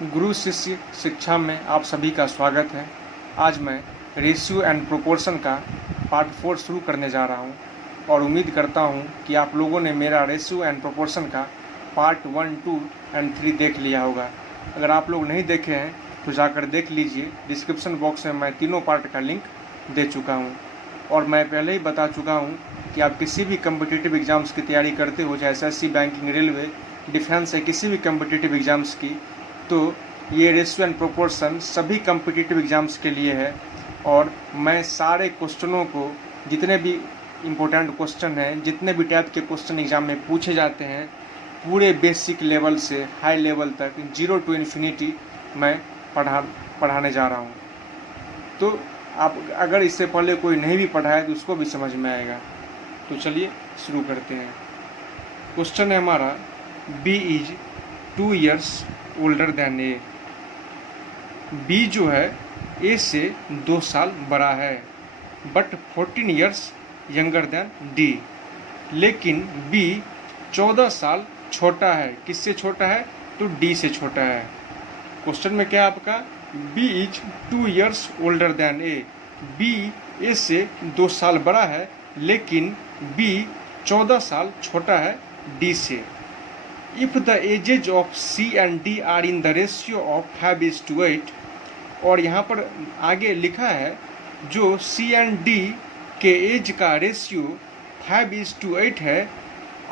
गुरु शिष्य शिक्षा में आप सभी का स्वागत है। आज मैं रेशियो एंड प्रोपोर्शन का पार्ट 4 शुरू करने जा रहा हूं और उम्मीद करता हूं कि आप लोगों ने मेरा रेशियो एंड प्रोपोर्शन का पार्ट 1, 2 एंड 3 देख लिया होगा। अगर आप लोग नहीं देखे हैं तो जाकर देख लीजिए। डिस्क्रिप्शन बॉक्स में मैं तीनों पार्ट का लिंक दे चुका हूँ और मैं पहले ही बता चुका हूँ कि आप किसी भी कम्पिटिटिव एग्ज़ाम्स की तैयारी करते हो, चाहे एसएससी, बैंकिंग, रेलवे, डिफेंस है, किसी भी कम्पिटिटिव एग्ज़ाम्स की, तो ये रेशियो एंड प्रोपोर्शन सभी कम्पिटिटिव एग्ज़ाम्स के लिए है। और मैं सारे क्वेश्चनों को, जितने भी इम्पोर्टेंट क्वेश्चन हैं, जितने भी टाइप के क्वेश्चन एग्ज़ाम में पूछे जाते हैं, पूरे बेसिक लेवल से हाई लेवल तक 0 to इन्फिनिटी मैं पढ़ाने जा रहा हूँ। तो आप अगर इससे पहले कोई नहीं भी पढ़ा है तो उसको भी समझ में आएगा। तो चलिए शुरू करते हैं। क्वेश्चन है हमारा, B is 2 years older than A. B जो है ए से 2 साल बड़ा है, but 14 years younger than D. लेकिन बी 14 साल छोटा है। किससे छोटा है? तो डी से छोटा है। क्वेश्चन में क्या है आपका? B is 2 years older than A. B A से 2 साल बड़ा है, लेकिन बी 14 साल छोटा है डी से। If the ages of C and D are in the ratio of 5:8, और यहाँ पर आगे लिखा है जो C and D के एज का रेशियो 5:8 है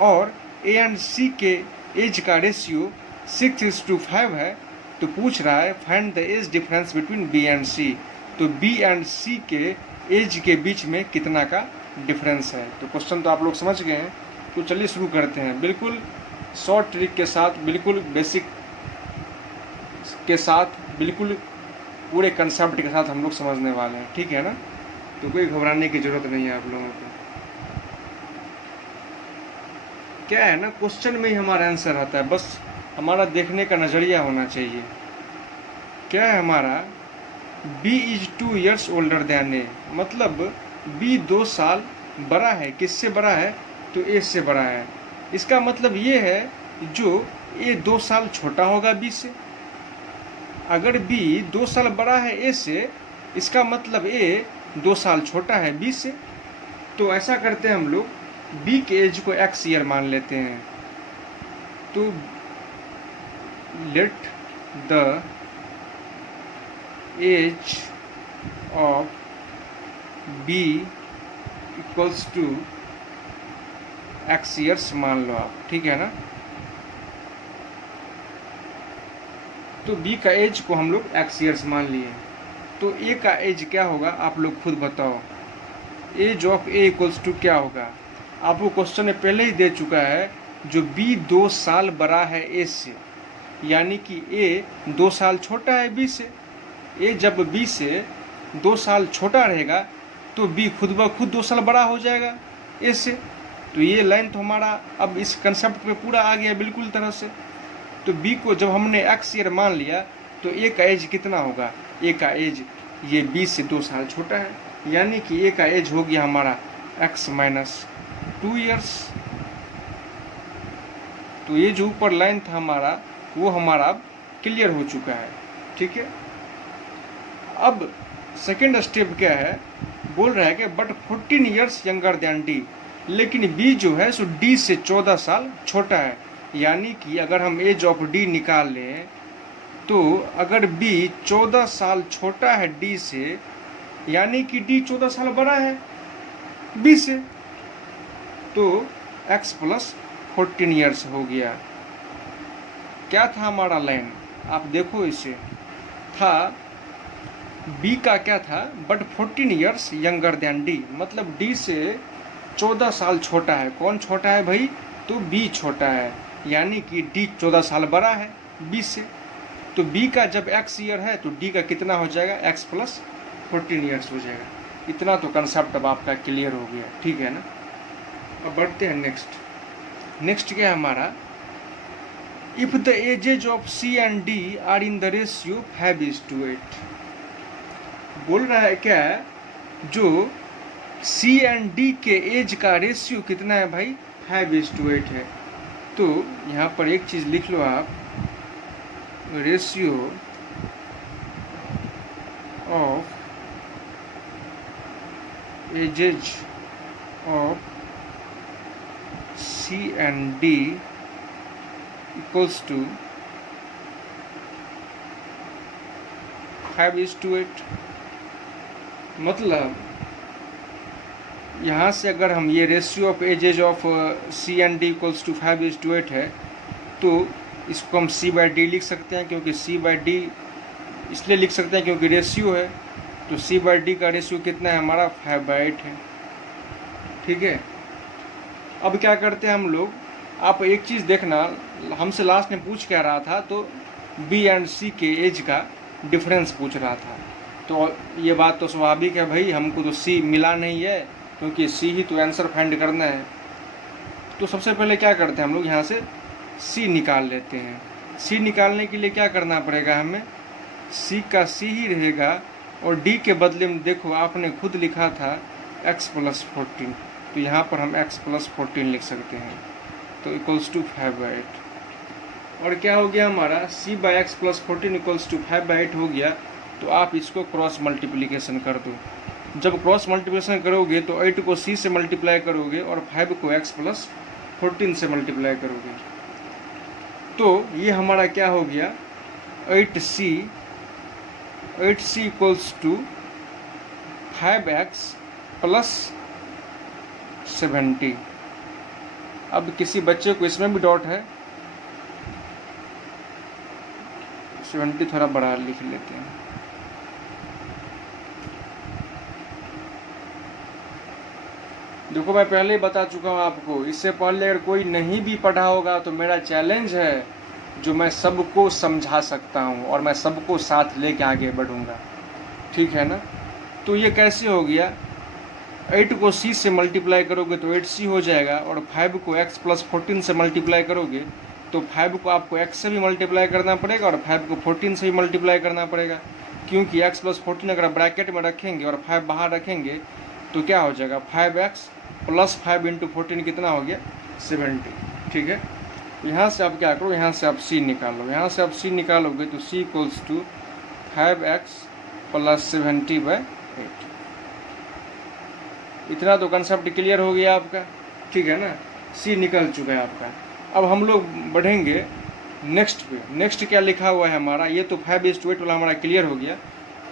और A and C के एज का रेशियो 6:5 है, तो पूछ रहा है find the age difference between B and C। तो B and C के एज के बीच में कितना का डिफरेंस है। तो क्वेश्चन तो आप लोग समझ गए हैं। तो चलिए शुरू करते हैं। बिल्कुल शॉर्ट ट्रिक के साथ, बिल्कुल बेसिक के साथ, बिल्कुल पूरे कंसेप्ट के साथ हम लोग समझने वाले हैं, ठीक है ना। तो कोई घबराने की ज़रूरत नहीं है आप लोगों को। क्या है ना, क्वेश्चन में ही हमारा आंसर रहता है, बस हमारा देखने का नज़रिया होना चाहिए। क्या है हमारा? B is 2 years older than A, मतलब बी 2 साल बड़ा है। किससे बड़ा है? तो ए से बड़ा है। इसका मतलब ये है जो ए 2 साल छोटा होगा बी से। अगर बी 2 साल बड़ा है ए से, इसका मतलब ए 2 साल छोटा है बी से। तो ऐसा करते हैं हम लोग, बी के एज को x ईयर मान लेते हैं। तो let the age of B equals to x years मान लो आप, ठीक है ना। तो b का एज को हम लोग x ईयर्स मान लिए। तो a का एज क्या होगा आप लोग खुद बताओ। Age of a equals to क्या होगा? आपको क्वेश्चन में पहले ही दे चुका है, जो b 2 साल बड़ा है a से, यानी कि a 2 साल छोटा है b से। a जब b से 2 साल छोटा रहेगा तो b खुद ब खुद 2 साल बड़ा हो जाएगा a से। तो ये लाइन तो हमारा अब इस कंसेप्ट पे पूरा आ गया बिल्कुल तरह से। तो b को जब हमने x ईयर मान लिया तो a का एज कितना होगा? a का एज ये b से 2 साल छोटा है, यानी कि a का एज हो गया हमारा x - 2 years। तो ये जो ऊपर लाइन था हमारा, वो हमारा अब क्लियर हो चुका है, ठीक है। अब सेकेंड स्टेप क्या है? बोल रहा है कि but 14 years younger than D. लेकिन b जो है सो d से 14 साल छोटा है, यानी कि अगर हम एज ऑफ d निकाल लें तो अगर b 14 साल छोटा है d से, यानी कि d 14 साल बड़ा है b से, तो x + 14 years हो गया। क्या था हमारा लाइन? आप देखो, इसे था b का क्या था? But 14 years younger then d, मतलब d से 14 साल छोटा है। कौन छोटा है भाई? तो b छोटा है, यानी कि d 14 साल बड़ा है b से। तो b का जब x ईयर है तो d का कितना हो जाएगा? x + 14 years हो जाएगा। इतना तो कंसेप्ट अब आपका क्लियर हो गया, ठीक है ना। अब बढ़ते हैं नेक्स्ट क्या है हमारा? If the ages of c and d are in the ratio 5:8। बोल रहा है क्या? जो C एंड D के एज का रेशियो कितना है भाई? 5:8 है। तो यहाँ पर एक चीज़ लिख लो आप, ratio of ages of C and D equals to 5:8। मतलब यहाँ से अगर हम ये ratio of ages of C and D equals to 5:8 है, तो इसको हम C/D लिख सकते हैं, क्योंकि C/D इसलिए लिख सकते हैं क्योंकि रेशियो है। तो C/D का रेशियो कितना है हमारा, 5/8 है। ठीक है, अब क्या करते हैं हम लोग, आप एक चीज़ देखना, हमसे लास्ट में पूछ क्या रहा था, तो B एंड C के एज का डिफरेंस पूछ रहा था। तो ये बात तो स्वाभाविक है भाई, हमको तो C मिला नहीं है, क्योंकि C ही तो आंसर फाइंड करना है। तो सबसे पहले क्या करते हैं हम लोग, यहाँ से C निकाल लेते हैं। C निकालने के लिए क्या करना पड़ेगा हमें, C का C ही रहेगा, और D के बदले में देखो आपने खुद लिखा था x + 14, तो यहाँ पर हम x + 14 लिख सकते हैं, तो इक्वल्स टू 5/8। और क्या हो गया हमारा, C/x + 14 इक्वल्स टू 5/8 हो गया। तो आप इसको क्रॉस मल्टीप्लिकेशन कर दो। जब क्रॉस मल्टीप्लिकेशन करोगे तो 8 को C से मल्टीप्लाई करोगे और 5 को x + 14 से मल्टीप्लाई करोगे, तो ये हमारा क्या हो गया, 8C इक्वल्स टू 5x + 70। अब किसी बच्चे को इसमें भी डाउट है, 70 थोड़ा बड़ा लिख लेते हैं। देखो मैं पहले ही बता चुका हूँ आपको, इससे पहले अगर कोई नहीं भी पढ़ा होगा तो मेरा चैलेंज है जो मैं सबको समझा सकता हूँ और मैं सबको साथ लेके आगे बढ़ूँगा। ठीक है ना, तो ये कैसे हो गया, 8 को C से मल्टीप्लाई करोगे तो 8C हो जाएगा, और 5 को x + 14 से मल्टीप्लाई करोगे तो 5 को आपको x से भी मल्टीप्लाई करना पड़ेगा और 5 को 14 से भी मल्टीप्लाई करना पड़ेगा, क्योंकि x + 14 अगर ब्रैकेट में रखेंगे और 5 बाहर रखेंगे तो क्या हो जाएगा, 5x + 5 × 14 कितना हो गया, 70। ठीक है, यहाँ से आप क्या करो, यहाँ से आप C निकालो, यहाँ से आप C निकालोगे तो C इक्वल्स टू 5x + 70/8। इतना तो कंसेप्ट क्लियर हो गया आपका। ठीक है ना, C निकल चुका है आपका। अब हम लोग बढ़ेंगे नेक्स्ट पे। नेक्स्ट क्या लिखा हुआ है हमारा, ये तो 5:8 वाला हमारा क्लियर हो गया।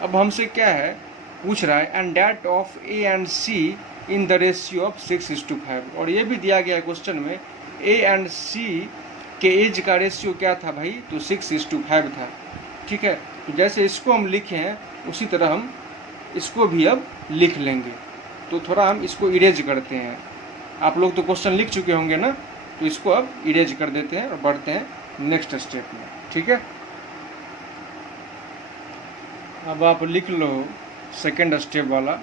अब हमसे क्या है, पूछ रहा है and that of A and C in the ratio of 6:5। और ये भी दिया गया है क्वेश्चन में, A एंड C के एज का रेशियो क्या था भाई, तो 6:5 था। ठीक है, तो जैसे इसको हम लिखे हैं उसी तरह हम इसको भी अब लिख लेंगे। तो थोड़ा हम इसको इरेज करते हैं, आप लोग तो क्वेश्चन लिख चुके होंगे ना, तो इसको अब इरेज कर देते हैं और बढ़ते हैं नेक्स्ट स्टेप में। ठीक है, अब आप लिख लो सेकेंड स्टेप वाला,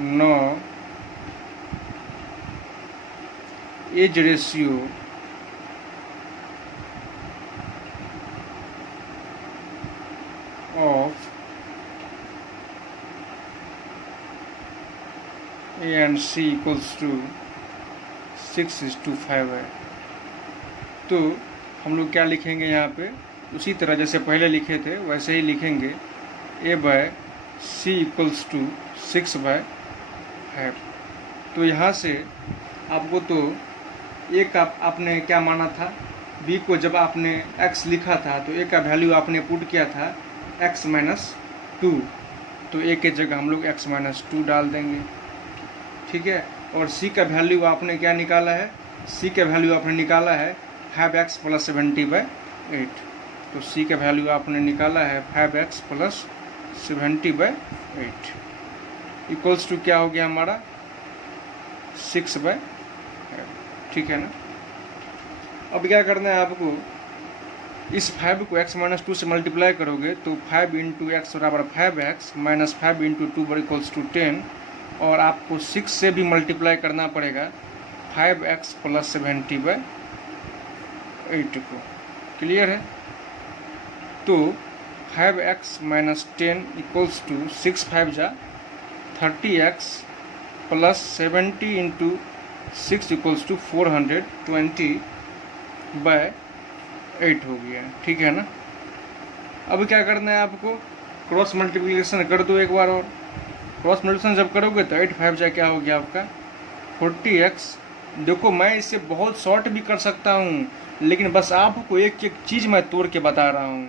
now age ratio of A and C equals to 6:5 है। तो हम लोग क्या लिखेंगे यहाँ पे, उसी तरह जैसे पहले लिखे थे वैसे ही लिखेंगे, A/C इक्वल्स टू 6/5। तो यहाँ से आपको तो A का आपने क्या माना था, B को जब आपने x लिखा था तो A का वैल्यू आपने पुट किया था x - 2, तो A के जगह हम लोग x - 2 डाल देंगे। ठीक है, और C का वैल्यू आपने क्या निकाला है, C का वैल्यू आपने निकाला है 5x + 70/8। तो C का वैल्यू आपने निकाला है 5x + 70/8 इक्वल्स टू क्या हो गया हमारा, 6/5। ठीक है ना, अब क्या करना है आपको, इस 5 को x - 2 से मल्टीप्लाई करोगे तो 5 × x बराबर 5x - 5 × 2 इक्वल्स टू 10, और आपको 6 से भी मल्टीप्लाई करना पड़ेगा 5x + 70/8 को। क्लियर है, तो 5x - 10 equals to 6 × 5 = 30x + 70 × 6 equals to 420/8 हो गया। ठीक है ना, अब क्या करना है आपको, क्रॉस मल्टीप्लिकेशन कर दो एक बार और। क्रॉस मल्टीप्लिकेशन जब करोगे तो 8 5 जा क्या हो गया आपका 40x। देखो मैं इसे बहुत शॉर्ट भी कर सकता हूँ, लेकिन बस आपको एक एक चीज़ मैं तोड़ के बता रहा हूँ।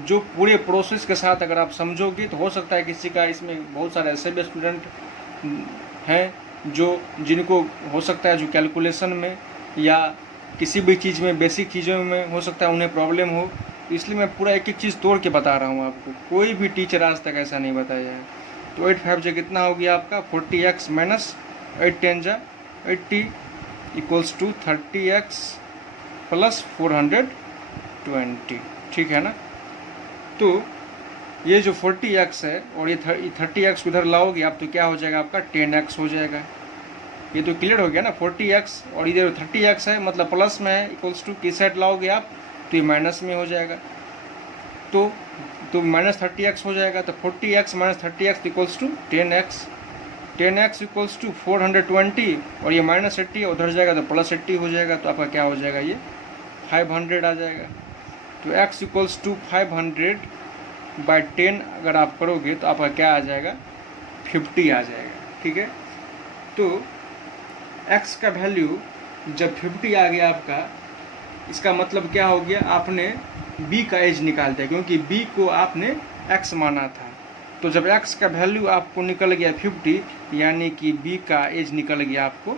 जो पूरे प्रोसेस के साथ अगर आप समझोगे तो हो सकता है किसी का, इसमें बहुत सारे ऐसे भी स्टूडेंट हैं जिनको हो सकता है जो कैलकुलेशन में या किसी भी चीज़ में, बेसिक चीज़ों में हो सकता है उन्हें प्रॉब्लम हो। इसलिए मैं पूरा एक एक चीज़ तोड़ के बता रहा हूँ आपको। कोई भी टीचर आज तक ऐसा नहीं बताया है। तो 8 5 जा कितना हो गया आपका 40x माइनस 8 10 जा 80 इक्वल्स टू 30x प्लस 420। ठीक है ना। तो ये जो 40x है और ये 30x उधर लाओगे आप तो क्या हो जाएगा आपका 10x हो जाएगा। ये तो क्लियर हो गया ना। 40x और इधर 30x है मतलब प्लस में है, इक्वल्स टू किस साइड लाओगे आप तो ये माइनस में हो जाएगा। तो माइनस 30x हो जाएगा। तो 40x minus 30x equals to 10x। 10x equals to 420 और ये माइनस 80 उधर जाएगा तो प्लस 80 हो जाएगा। तो आपका क्या हो जाएगा ये 500 आ जाएगा। तो x इक्वल्स टू 500 बाई 10 अगर आप करोगे तो आपका क्या आ जाएगा 50 आ जाएगा। ठीक है। तो x का वैल्यू जब 50 आ गया आपका, इसका मतलब क्या हो गया, आपने b का एज निकाल दिया, क्योंकि b को आपने x माना था। तो जब x का वैल्यू आपको निकल गया 50, यानी कि b का एज निकल गया आपको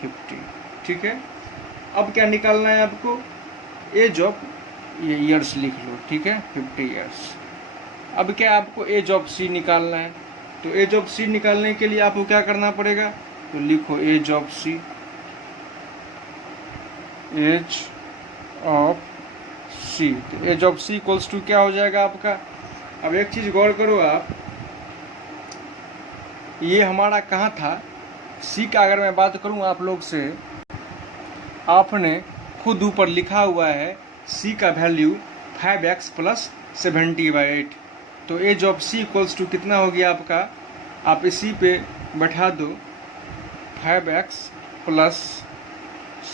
50। ठीक है। अब क्या निकालना है आपको, एज ऑफ, ये ईयर्स लिख लो। ठीक है 50 ईयर्स। अब क्या आपको एज ऑफ c निकालना है। तो एज ऑफ c निकालने के लिए आपको क्या करना पड़ेगा, तो लिखो age of c, age of c। तो age of c equals to क्या हो जाएगा आपका। अब एक चीज़ गौर करो आप, ये हमारा कहाँ था c का। अगर मैं बात करूँ आप लोग से, आपने खुद ऊपर लिखा हुआ है c का वैल्यू 5x प्लस 70/8। तो age of c equals to कितना हो गया आपका, आप इसी पे बैठा दो 5x प्लस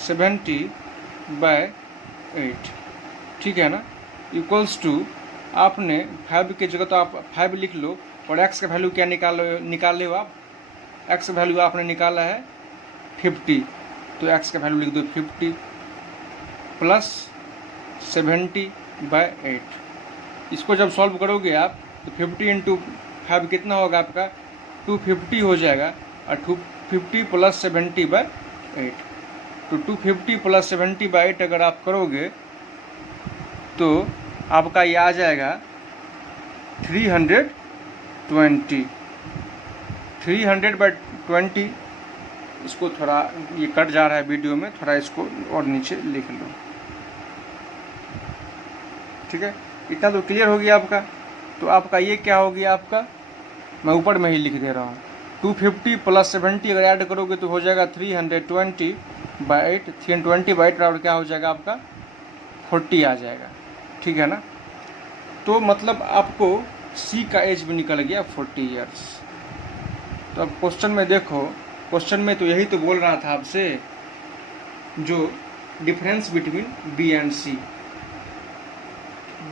70/8। ठीक है ना। इक्वल्स टू आपने 5 की जगह तो आप 5 लिख लो और x का वैल्यू क्या निकाले हो आप, x का वैल्यू आपने निकाला है 50। तो x का वैल्यू लिख दो 50 प्लस 70/8। इसको जब सॉल्व करोगे आप तो 50 इंटू 5 कितना होगा आपका 250 हो जाएगा। और 250 प्लस 70/8, तो 250 प्लस 70/8 अगर आप करोगे तो आपका ये आ जाएगा 320। 300/20। इसको थोड़ा, ये कट जा रहा है वीडियो में, थोड़ा इसको और नीचे लिख लो। ठीक है। इतना तो क्लियर हो गया आपका। तो आपका ये क्या हो गया आपका, मैं ऊपर में ही लिख दे रहा हूँ, 250 प्लस 70 अगर ऐड करोगे तो हो जाएगा 320/8। 320/8 और क्या हो जाएगा आपका 40 आ जाएगा। ठीक है ना। तो मतलब आपको c का एज भी निकल गया 40 ईयर्स। तो अब क्वेश्चन में देखो, क्वेश्चन में तो यही तो बोल रहा था आपसे, जो difference between b and c,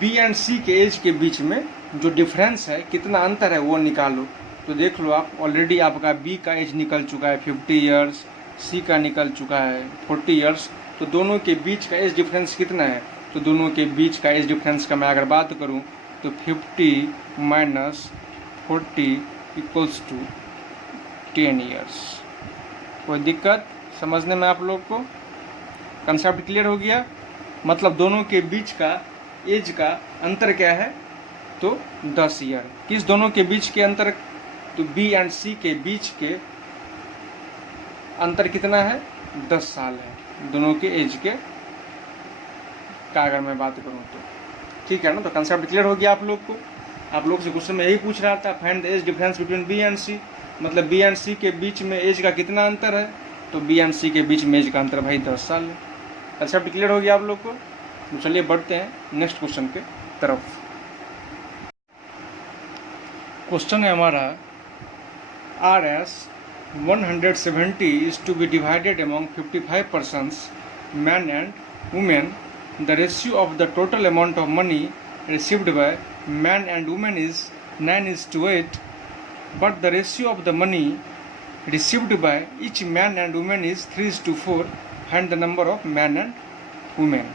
b and c के एज के बीच में जो डिफरेंस है, कितना अंतर है वो निकालो। तो देख लो आप, ऑलरेडी आपका b का एज निकल चुका है 50 ईयर्स, c का निकल चुका है 40 ईयर्स। तो दोनों के बीच का एज डिफरेंस कितना है, तो दोनों के बीच का एज डिफरेंस का मैं अगर बात करूं तो 50 माइनस 40 इक्वल्स टू 10 ईयर्स। कोई दिक्कत समझने में आप लोग को, कंसेप्ट क्लियर हो गया। मतलब दोनों के बीच का एज का अंतर क्या है, तो 10 ईयर। किस दोनों के बीच के अंतर, तो b एंड c के बीच के अंतर कितना है 10 साल है दोनों के एज के का अगर मैं बात करूं तो। ठीक है ना। तो कंसेप्ट क्लियर हो गया आप लोग को। आप लोग से क्वेश्चन में यही पूछ रहा था, find the age difference between b and c। मतलब b एंड c के बीच में एज का कितना अंतर है, तो b एंड c के बीच में एज का अंतर भाई 10 साल है। कंसेप्ट क्लियर हो गया आप लोग को। तो चलिए बढ़ते हैं नेक्स्ट क्वेश्चन के तरफ। क्वेश्चन है हमारा, RS 170 is to be divided among 55 persons, men and women. The ratio of the total amount of money received by man and women is 9:8, but the ratio of the money received by each man and women is 3:4, find the number of man and women.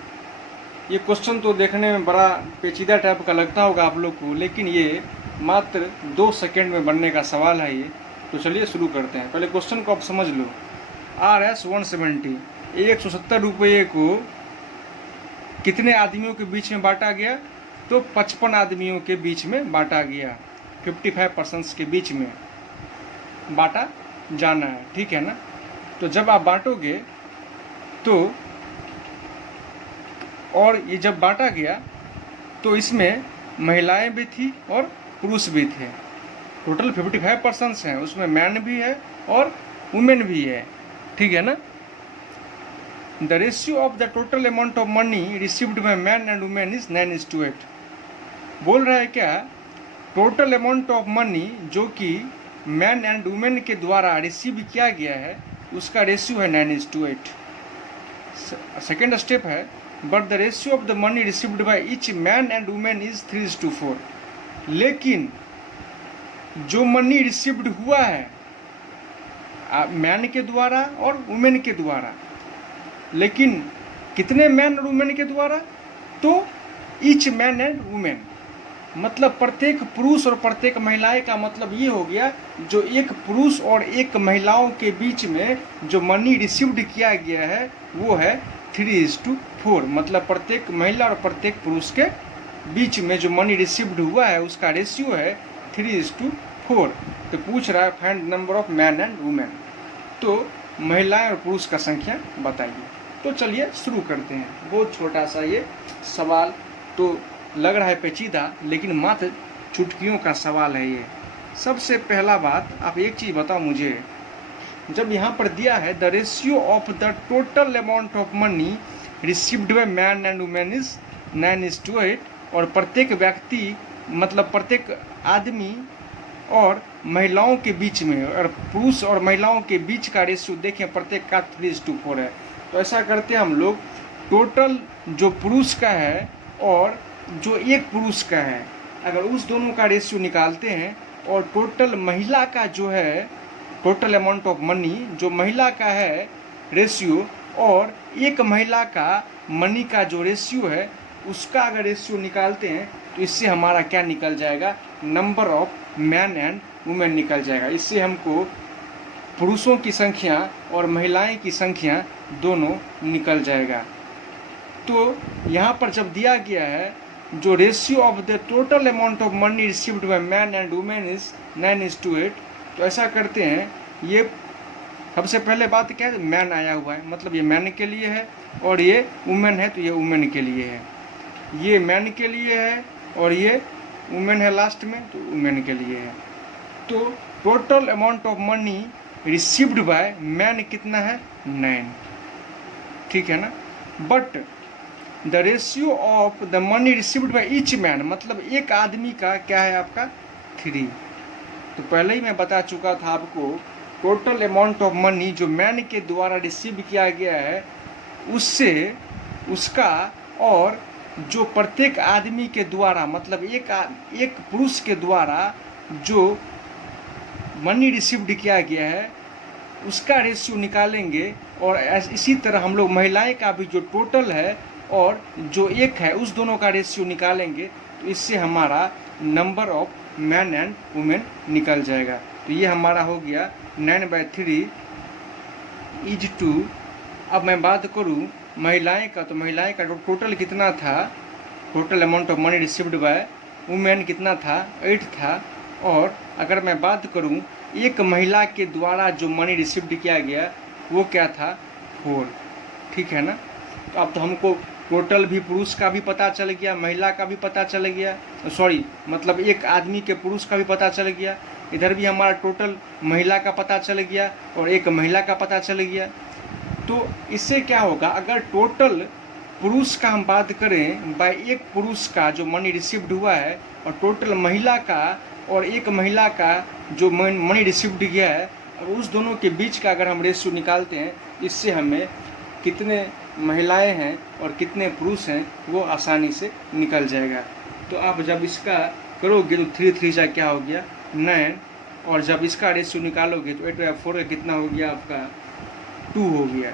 ये question तो देखने में बड़ा पेचीदा type का लगता होगा आप लोग को, लेकिन ये मात्र 2 सेकेंड में बनने का सवाल है ये। तो चलिए शुरू करते हैं। पहले क्वेश्चन को आप समझ लो। RS 170, 170 रुपये को कितने आदमियों के बीच में बांटा गया? तो 55 आदमियों के बीच में बांटा गया। 55% के बीच में बांटा जाना है, ठीक है ना। तो जब आप बांटोगे तो, और ये जब बांटा गया तो इसमें महिलाएं भी थी और पुरुष भी थे। टोटल 55% हैं, उसमें मैन भी है और वुमेन भी है, ठीक है ना। The ratio of the total amount of money received by man and women is 9:8। बोल रहा है क्या? टोटल अमाउंट ऑफ मनी जो कि मैन एंड वुमेन के द्वारा रिसीव किया गया है उसका रेशियो है 9:8। सेकेंड स्टेप है, but the ratio of the money received by each man and women is 3:4। लेकिन जो मनी रिसीव्ड हुआ है मैन के द्वारा और वुमेन के द्वारा, लेकिन कितने मैन और वुमेन के द्वारा? तो ईच मैन एंड वुमेन, मतलब प्रत्येक पुरुष और प्रत्येक महिलाएं का मतलब ये हो गया, जो एक पुरुष और एक महिलाओं के बीच में जो मनी रिसीव्ड किया गया है वो है 3:4। मतलब प्रत्येक महिला और प्रत्येक पुरुष के बीच में जो मनी रिसीव्ड हुआ है उसका रेशियो है 3:4। तो पूछ रहा है find number of man and women, तो महिलाएं और पुरुष का संख्या बताइए। तो चलिए शुरू करते हैं। बहुत छोटा सा ये सवाल तो लग रहा है पेचीदा, लेकिन मात्र चुटकियों का सवाल है ये। सबसे पहला बात, आप एक चीज़ बताओ मुझे, जब यहाँ पर दिया है the ratio of the total amount of money received by man and women is 9:8, और प्रत्येक व्यक्ति मतलब प्रत्येक आदमी और महिलाओं के बीच में और पुरुष और महिलाओं के बीच का रेशियो देखें प्रत्येक का 3:4 है। तो ऐसा करते हैं हम लोग, टोटल जो पुरुष का है और जो एक पुरुष का है, अगर उस दोनों का रेशियो निकालते हैं, और टोटल महिला का जो है टोटल अमाउंट ऑफ मनी जो महिला का है रेशियो, और एक महिला का मनी का जो रेशियो है उसका अगर रेशियो निकालते हैं तो इससे हमारा क्या निकल जाएगा? Number of man and women निकल जाएगा। इससे हमको पुरुषों की संख्या और महिलाएं की संख्या दोनों निकल जाएगा। तो यहाँ पर जब दिया गया है जो ratio of the total amount of money received by man and women is 9:8, तो ऐसा करते हैं, ये सबसे पहले बात क्या है? मैन आया हुआ है, मतलब ये मैन के लिए है, और ये वुमेन है तो ये वुमेन के लिए है। ये मैन के लिए है और ये वुमेन है लास्ट में, तो वुमेन के लिए है। तो total amount of money received by man कितना है? 9, ठीक है ना। But the ratio of the money received by each man, मतलब एक आदमी का क्या है आपका? 3। तो पहले ही मैं बता चुका था आपको, टोटल अमाउंट ऑफ मनी जो मैन के द्वारा रिसीव किया गया है उससे उसका, और जो प्रत्येक आदमी के द्वारा मतलब एक पुरुष के द्वारा जो मनी रिसीव्ड किया गया है उसका रेशियो निकालेंगे, और इसी तरह हम लोग महिलाएं का भी जो टोटल है और जो एक है उस दोनों का रेशियो निकालेंगे, तो इससे हमारा number of man and women निकल जाएगा। तो ये हमारा हो गया 9/3 इज टू। अब मैं बात करूँ महिलाएं का, तो महिलाएं का टोटल कितना था? Total amount of money received by women कितना था? 8 था। और अगर मैं बात करूं एक महिला के द्वारा जो मनी रिसीव्ड किया गया वो क्या था? 4, ठीक है ना। तो अब तो हमको टोटल भी पुरुष का भी पता चल गया, महिला का भी पता चल गया, सॉरी मतलब एक आदमी के पुरुष का भी पता चल गया, इधर भी हमारा टोटल महिला का पता चल गया और एक महिला का पता चल गया। तो इससे क्या होगा, अगर टोटल पुरुष का हम बात करें बाय एक पुरुष का जो मनी रिसीव्ड हुआ है, और टोटल महिला का और एक महिला का जो मनी रिसीव्ड गया है, और उस दोनों के बीच का अगर हम रेशियो निकालते हैं, इससे हमें कितने महिलाएं हैं और कितने पुरुष हैं वो आसानी से निकल जाएगा। तो आप जब इसका करोगे तो 3 3 जा क्या हो गया 9, और जब इसका रेशियो निकालोगे तो 8/4 का कितना हो गया आपका 2 हो गया,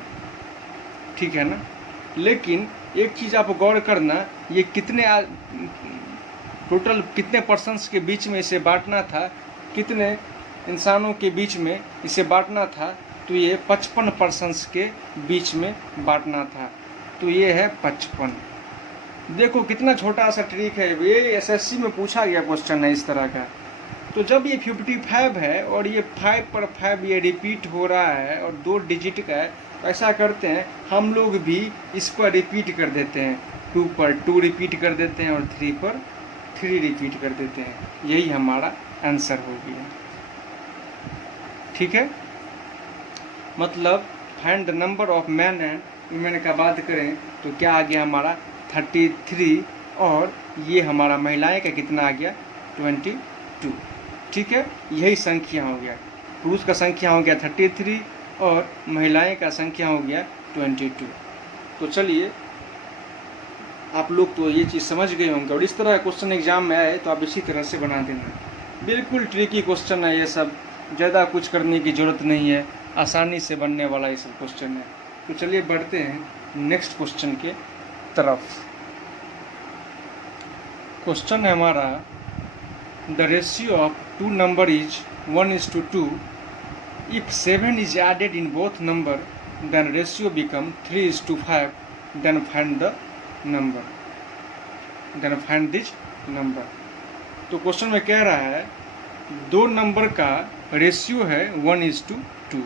ठीक है ना। लेकिन एक चीज़ आप गौर करना, ये कितने टोटल कितने पर्सन्स के बीच में इसे बांटना था, कितने इंसानों के बीच में इसे बांटना था, तो ये 55 पर्सन्स के बीच में बांटना था, तो ये है 55। देखो कितना छोटा सा ट्रिक है, ये एसएससी में पूछा गया क्वेश्चन है इस तरह का। तो जब ये 55 है और ये 5 पर 5 ये रिपीट हो रहा है और 2 डिजिट का है, तो ऐसा करते हैं हम लोग भी इस पर रिपीट कर देते हैं, 2 पर 2 रिपीट कर देते हैं और 3 पर 3 रिपीट कर देते हैं। यही हमारा आंसर हो गया, ठीक है। मतलब find the number of man and women का बात करें तो क्या आ गया हमारा 33, और ये हमारा महिलाएं का कितना आ गया 22, ठीक है। यही संख्या हो गया, पुरुष का संख्या हो गया 33 और महिलाएं का संख्या हो गया 22। तो चलिए आप लोग तो ये चीज़ समझ गए होंगे, और इस तरह क्वेश्चन एग्जाम में आए तो आप इसी तरह से बना देना। बिल्कुल ट्रिकी क्वेश्चन है ये सब, ज़्यादा कुछ करने की ज़रूरत नहीं है, आसानी से बनने वाला ये सब क्वेश्चन है। तो चलिए बढ़ते हैं नेक्स्ट क्वेश्चन के तरफ। क्वेश्चन है हमारा, the ratio of 2 number is 1:2। If 7 is added in both number then ratio become 3:5, then find the number, then find this number. तो क्वेश्चन में कह रहा है 2 नंबर का रेशियो है 1:2।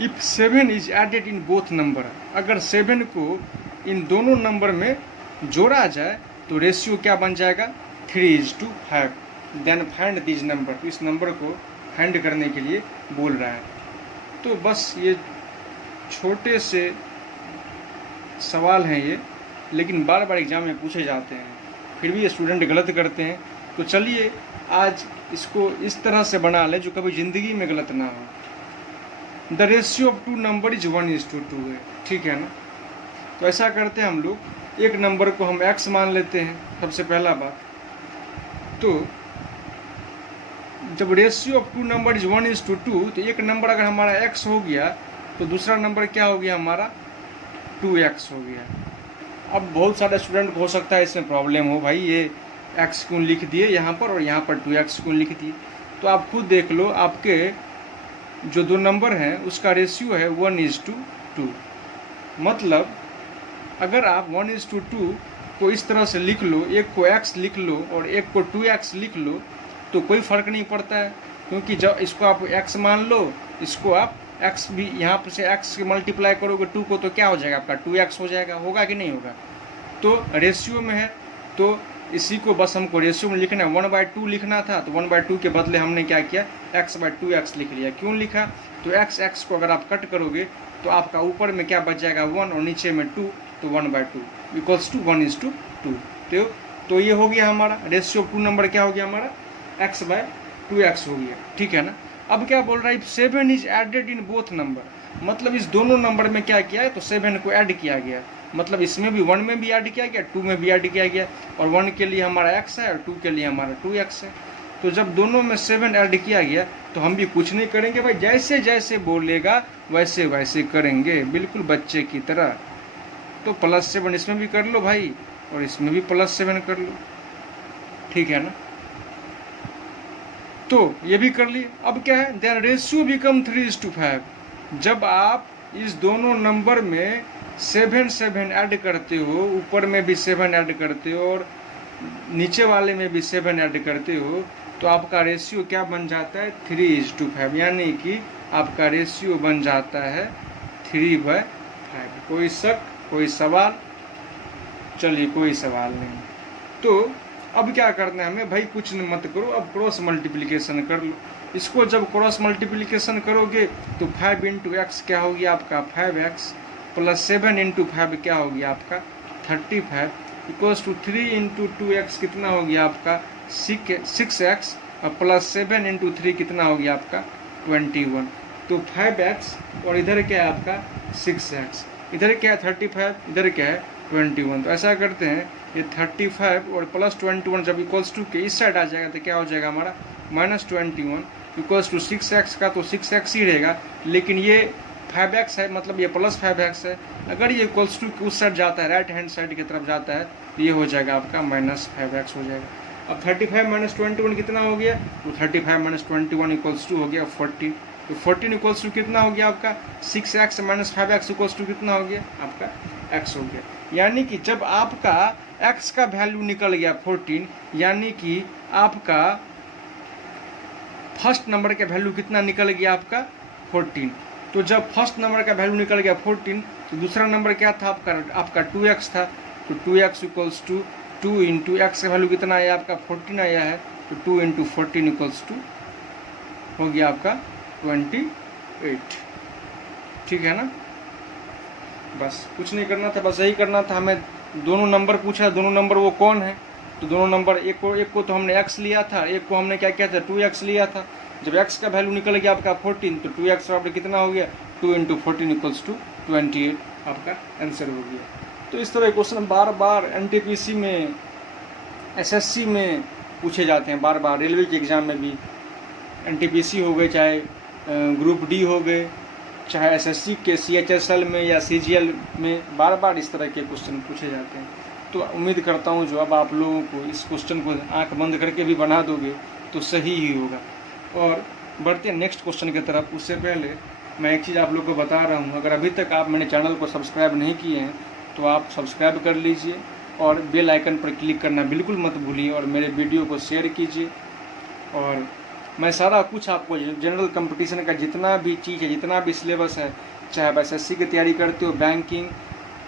If 7 is added in both number, अगर 7 को इन दोनों नंबर में जोड़ा जाए तो रेशियो क्या बन जाएगा 3:5, देन फाइंड दिस नंबर। इस नंबर को फाइंड करने के लिए बोल रहा है। तो बस ये छोटे से सवाल हैं ये, लेकिन बार बार एग्जाम में पूछे जाते हैं, फिर भी ये स्टूडेंट गलत करते हैं। तो चलिए आज इसको इस तरह से बना लें जो कभी ज़िंदगी में गलत ना हो। The ratio of 2 number is 1:2 है, ठीक है ना। तो ऐसा करते हैं हम लोग, एक नंबर को हम x मान लेते हैं सबसे पहला बात। तो जब रेशियो ऑफ 2 नंबर इज 1:2, तो एक नंबर अगर हमारा x हो गया तो दूसरा नंबर क्या हो गया हमारा 2x हो गया। अब बहुत सारे स्टूडेंट को हो सकता है इसमें प्रॉब्लम हो, भाई ये x क्यों लिख दिए यहाँ पर और यहाँ पर 2x क्यों लिख दिए। तो आप खुद देख लो, आपके जो 2 नंबर हैं उसका रेशियो है 1:2। मतलब अगर आप 1:2 को इस तरह से लिख लो, एक को x लिख लो और एक को 2x लिख लो, तो कोई फ़र्क नहीं पड़ता है, क्योंकि जब इसको आप x मान लो, इसको आप x भी यहाँ पर से x के मल्टीप्लाई करोगे 2 को, तो क्या हो जाएगा आपका 2x हो जाएगा, होगा कि नहीं होगा। तो रेशियो में है तो इसी को बस हमको रेशियो में लिखना है, 1/2 लिखना था, तो 1/2 के बदले हमने क्या किया x/2x लिख लिया। क्यों लिखा, तो x को अगर आप कट करोगे तो आपका ऊपर में क्या बच जाएगा 1 और नीचे में 2, तो 1/2 इक्वल्स टू 1:2। तो ये हो गया हमारा रेशियो ऑफ 2 नंबर, क्या हो गया हमारा x/2x हो गया, ठीक है ना। अब क्या बोल रहा है, 7 is added in both number, मतलब इस दोनों नंबर में क्या किया है, तो 7 को ऐड किया गया, मतलब इसमें भी 1 में भी ऐड किया गया, 2 में भी ऐड किया गया, और 1 के लिए हमारा x है और 2 के लिए हमारा 2x है। तो जब दोनों में 7 ऐड किया गया तो हम भी कुछ नहीं करेंगे भाई, जैसे जैसे बोलेगा वैसे वैसे करेंगे, बिल्कुल बच्चे की तरह। तो +7 इसमें भी कर लो भाई और इसमें भी +7 कर लो, ठीक है ना। तो ये भी कर लिए। अब क्या है, देयर रेशियो बिकम 3:5। जब आप इस दोनों नंबर में 7 ऐड करते हो, ऊपर में भी 7 ऐड करते हो और नीचे वाले में भी 7 ऐड करते हो, तो आपका रेशियो क्या बन जाता है 3:5, यानी कि आपका रेशियो बन जाता है 3/5। कोई शक, कोई सवाल? चलिए कोई सवाल नहीं। तो अब क्या करना है हमें भाई, कुछ मत करो, अब क्रॉस मल्टीप्लिकेशन कर लो। इसको जब क्रॉस मल्टीप्लिकेशन करोगे तो 5 × x क्या हो गया आपका 5x, प्लस 7 × 5 क्या हो गया आपका 35, इक्वल्स टू 3 × 2x कितना हो गया आपका 6x, और प्लस 7 × 3 कितना हो गया आपका 21। तो 5x और इधर क्या है आपका 6x, इधर क्या है 35, इधर क्या है 21। तो ऐसा करते हैं ये 35 और प्लस 21 जब इक्वल्स टू के इस साइड आ जाएगा तो क्या हो जाएगा हमारा -21 इक्वल्स टू 6x का तो 6x ही रहेगा, लेकिन ये 5x है मतलब ये प्लस 5x है। अगर ये इक्वल्स टू उस साइड जाता है, राइट हैंड साइड की तरफ जाता है, तो ये हो जाएगा आपका -5x हो जाएगा। अब 35 - 21 कितना हो गया, तो 35 - 21 इक्वल्स टू हो गया 14। तो 14 इक्वल्स टू कितना हो गया आपका 6x - 5x इक्वल्स टू कितना हो गया आपका x हो गया। यानी कि जब आपका x का वैल्यू निकल गया 14, यानी कि आपका फर्स्ट नंबर का वैल्यू कितना निकल गया आपका 14। तो जब फर्स्ट नंबर का वैल्यू निकल गया 14, तो दूसरा नंबर क्या था आपका 2x था। तो 2x equals to 2 into x का वैल्यू कितना आया आपका 14 आया है, तो 2 इंटू 14 इक्वल्स टू हो गया आपका 28। ठीक है ना, बस कुछ नहीं करना था, बस यही करना था। हमें दोनों नंबर पूछा, दोनों नंबर वो कौन है, तो दोनों नंबर एक को तो हमने x लिया था, एक को हमने क्या किया था 2x लिया था। जब x का वैल्यू निकल गया आपका 14, तो 2x बराबर कितना हो गया 2 इंटू 14 इक्वल्स टू 28 आपका आंसर हो गया। तो इस तरह क्वेश्चन बार बार NTPC में, SSC में पूछे जाते हैं, बार बार रेलवे के एग्ज़ाम में भी। NTPC हो गए, चाहे ग्रुप D हो गए, चाहे SSC के CHSL में या CGL में, बार बार इस तरह के क्वेश्चन पूछे जाते हैं। तो उम्मीद करता हूँ जो अब आप लोगों को इस क्वेश्चन को आंख बंद करके भी बना दोगे तो सही ही होगा। और बढ़ते हैं नेक्स्ट क्वेश्चन की तरफ, उससे पहले मैं एक चीज़ आप लोग को बता रहा हूँ, अगर अभी तक आप मेरे चैनल को सब्सक्राइब नहीं किए हैं तो आप सब्सक्राइब कर लीजिए और बेल आइकन पर क्लिक करना बिल्कुल मत भूलिए, और मेरे वीडियो को शेयर कीजिए। और मैं सारा कुछ आपको जनरल कंपटीशन का जितना भी चीज़ है, जितना भी सिलेबस है, चाहे आप SSC की तैयारी करते हो, बैंकिंग,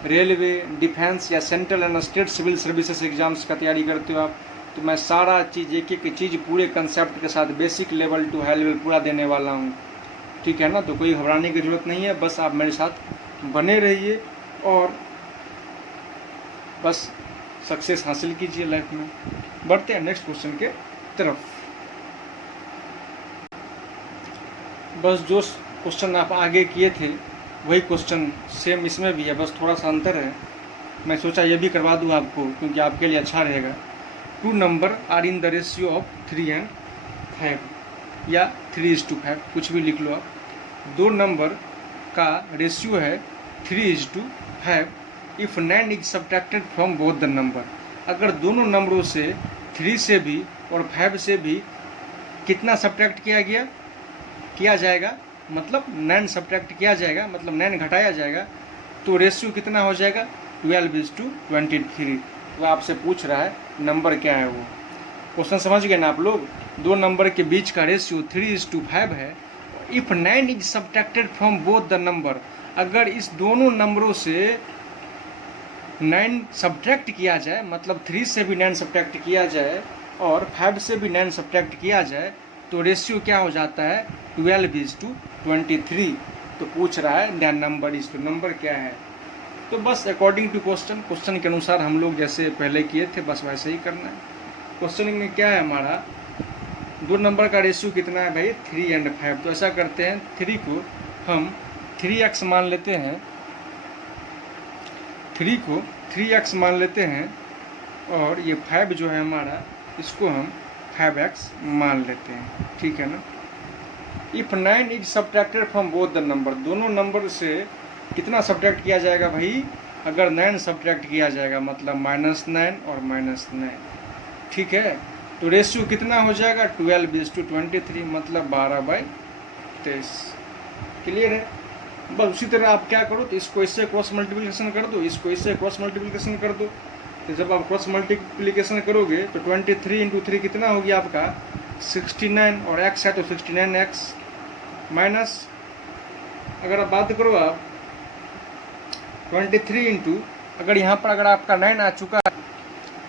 रेलवे, डिफेंस या central and state civil services exams का तैयारी करते हो आप, तो मैं सारा चीज़ एक एक चीज़ पूरे कंसेप्ट के साथ basic level to high level पूरा देने वाला हूँ। ठीक है ना, तो कोई घबराने की ज़रूरत नहीं है, बस आप मेरे साथ बने रहिए और बस सक्सेस हासिल कीजिए लाइफ में। बढ़ते हैं नेक्स्ट क्वेश्चन के तरफ। बस जो क्वेश्चन आप आगे किए थे वही क्वेश्चन सेम इसमें भी है, बस थोड़ा सा अंतर है। मैं सोचा ये भी करवा दूँ आपको क्योंकि आपके लिए अच्छा रहेगा। 2 number are in the ratio of 3 and 5 या 3:5, कुछ भी लिख लो आप। 2 नंबर का रेशियो है 3:5 if 9 is subtracted from both the number. अगर दोनों नंबरों से 3 से भी और 5 से भी कितना सब्ट्रैक्ट किया जाएगा, मतलब 9 सब्ट्रैक्ट किया जाएगा, मतलब 9 घटाया जाएगा, तो रेशियो कितना हो जाएगा 12:23। तो आपसे पूछ रहा है नंबर क्या है वो। क्वेश्चन समझ गए ना आप लोग। 2 नंबर के बीच का रेशियो 3:5 है। If 9 is subtracted from both the number, अगर इस दोनों नंबरों से 9 सब्ट्रैक्ट किया जाए, मतलब 3 से भी 9 सब्ट्रैक्ट किया जाए और 5 से भी 9 सब्ट्रैक्ट किया जाए, तो रेशियो क्या हो जाता है 12:23। तो पूछ रहा है द नंबर इज, तो नंबर क्या है। तो बस अकॉर्डिंग टू क्वेश्चन के अनुसार हम लोग जैसे पहले किए थे बस वैसे ही करना है। क्वेश्चन में क्या है हमारा, 2 नंबर का रेशियो कितना है भाई 3 and 5। तो ऐसा करते हैं 3 को हम 3x मान लेते हैं, 3 को 3x मान लेते हैं, और ये 5 जो है हमारा इसको हम 5x मान लेते हैं। ठीक है ना। If 9 is subtracted from both the number, दोनों नंबर से कितना सब्ट्रैक्ट किया जाएगा भाई, अगर 9 सब्ट्रैक्ट किया जाएगा मतलब -9 और -9। ठीक है, तो रेशियो कितना हो जाएगा 12:23, मतलब 12/23। क्लियर है। बस उसी तरह आप क्या करो, तो इसको इससे क्रॉस मल्टीप्लिकेशन कर दो, इसको इससे क्रॉस मल्टीप्लिकेशन कर दो। तो जब आप क्रॉस मल्टीप्लिकेशन करोगे तो 23 × 3 कितना हो गया आपका 69, और x है तो 69x माइनस, अगर आप बात करो आप 23 इंटू, अगर यहाँ पर अगर आपका 9 आ चुका है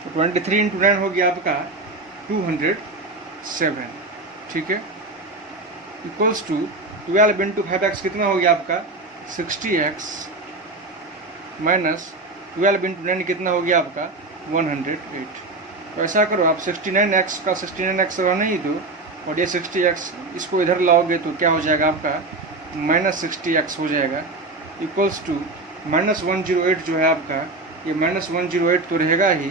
तो 23 × 9 हो गया आपका 207। ठीक है, इक्वल्स टू 12 × 5x कितना हो गया आपका 60x माइनस 12 × 9 कितना हो गया आपका 108। तो ऐसा करो आप 69x का 69x रहने ही दो, और ये 60x इसको इधर लाओगे तो क्या हो जाएगा आपका -60x हो जाएगा, इक्वल्स टू -108 जो है आपका, ये -108 तो रहेगा ही,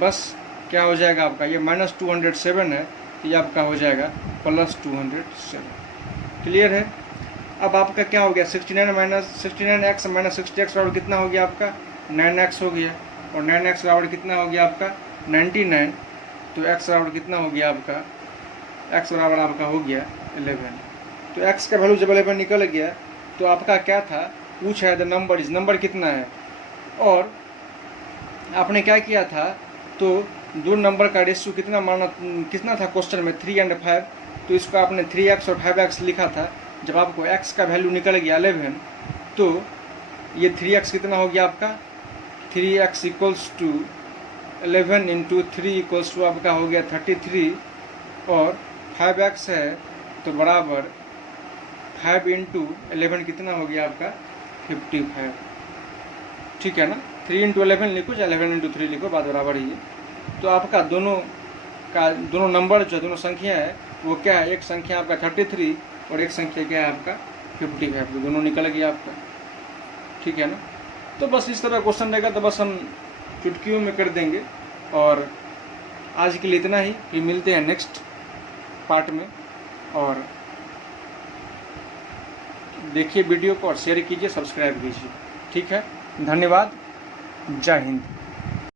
बस क्या हो जाएगा आपका, ये -207 है, ये आपका हो जाएगा +207। क्लियर है। अब आपका क्या हो गया, 69x माइनस 60x बराबर कितना हो गया आपका 9x हो गया, और 9x बराबर कितना हो गया आपका 99, तो x बराबर कितना हो गया आपका, x बराबर आपका हो गया 11। तो x का वैल्यू जब 11 निकल गया तो आपका क्या था, पूछा है द नंबर इज, नंबर कितना है, और आपने क्या किया था, तो दो नंबर का रेशियो कितना था क्वेश्चन में 3 और 5, तो इसको आपने 3x और 5x लिखा था। जब आपको x का वैल्यू निकल गया 11, तो ये 3x कितना हो गया आपका, 3x equals to 11 into 3 equals to आपका हो गया 33, और 5x है तो बराबर 5 इंटू 11 कितना हो गया आपका 55। ठीक है ना, 3 इंटू 11 लिखो या 11 इंटू 3 लिखो, बात बराबर ही है। तो आपका दोनों नंबर जो दोनों संख्या है वो क्या है, एक संख्या आपका 33 और एक संख्या क्या है आपका 55, तो दोनों निकल गया आपका। ठीक है ना, तो बस इस तरह क्वेश्चन रहेगा, तो बस हम चुटकियों में कर देंगे। और आज के लिए इतना ही, फिर मिलते हैं नेक्स्ट पार्ट में, और देखिए वीडियो को और शेयर कीजिए, सब्सक्राइब कीजिए। ठीक है, धन्यवाद, जय हिंद।